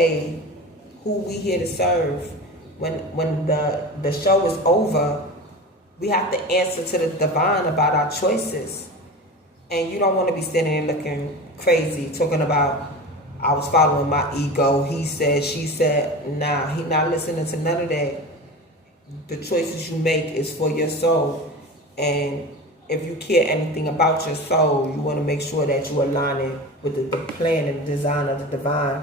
say who we here to serve. When the show is over, we have to answer to the divine about our choices. And you don't want to be standing there looking crazy, talking about, I was following my ego, he said, she said. Nah, he not listening to none of that. The choices you make is for your soul. And if you care anything about your soul, you want to make sure that you align it with the plan and the design of the divine,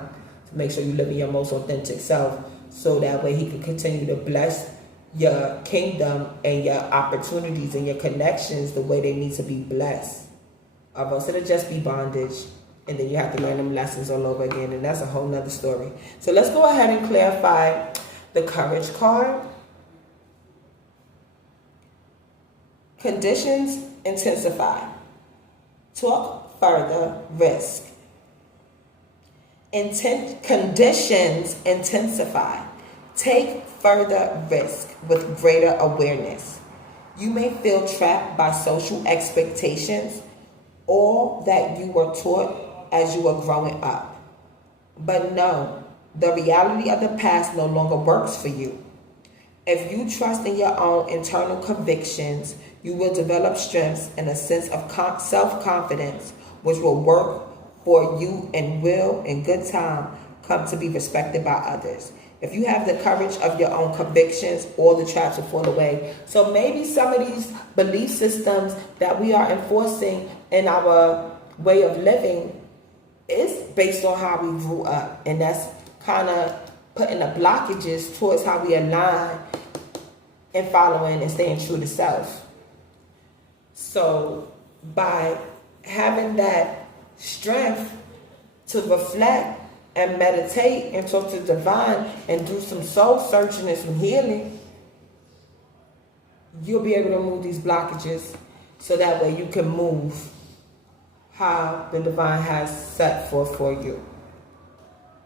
to make sure you live in your most authentic self, so that way he can continue to bless your kingdom and your opportunities and your connections the way they need to be blessed. Or else it'll just be bondage, and then you have to learn them lessons all over again, and that's a whole nother story. So let's go ahead and clarify the courage card. Conditions intensify. Talk further, risk. Conditions intensify. Take further risk with greater awareness. You may feel trapped by social expectations, all that you were taught as you were growing up. But no, the reality of the past no longer works for you. If you trust in your own internal convictions, you will develop strengths and a sense of self-confidence, which will work for you and will, in good time, come to be respected by others. If you have the courage of your own convictions, all the traps will fall away. So maybe some of these belief systems that we are enforcing in our way of living is based on how we grew up. And that's kind of putting the blockages towards how we align and following and staying true to self. So by having that strength to reflect and meditate and talk to the divine and do some soul searching and some healing, you'll be able to move these blockages, so that way you can move how the divine has set forth for you.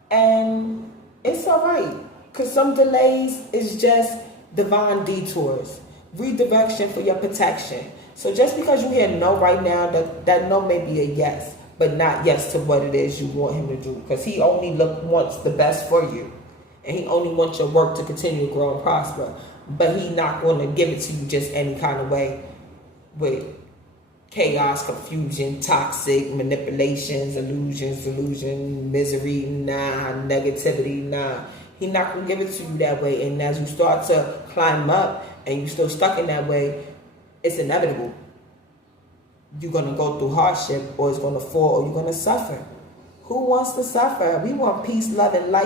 And it's all right, because some delays is just divine detours, redirection for your protection. So just because you hear no right now, that no may be a yes, but not yes to what it is you want him to do. Because he only wants the best for you. And he only wants your work to continue to grow and prosper. But he's not going to give it to you just any kind of way, with chaos, confusion, toxic, manipulations, illusions, delusion, misery, nah, negativity, nah. He's not going to give it to you that way. And as you start to climb up and you're still stuck in that way, it's inevitable. You're going to go through hardship, or it's going to fall, or you're going to suffer. Who wants to suffer? We want peace, love, and light.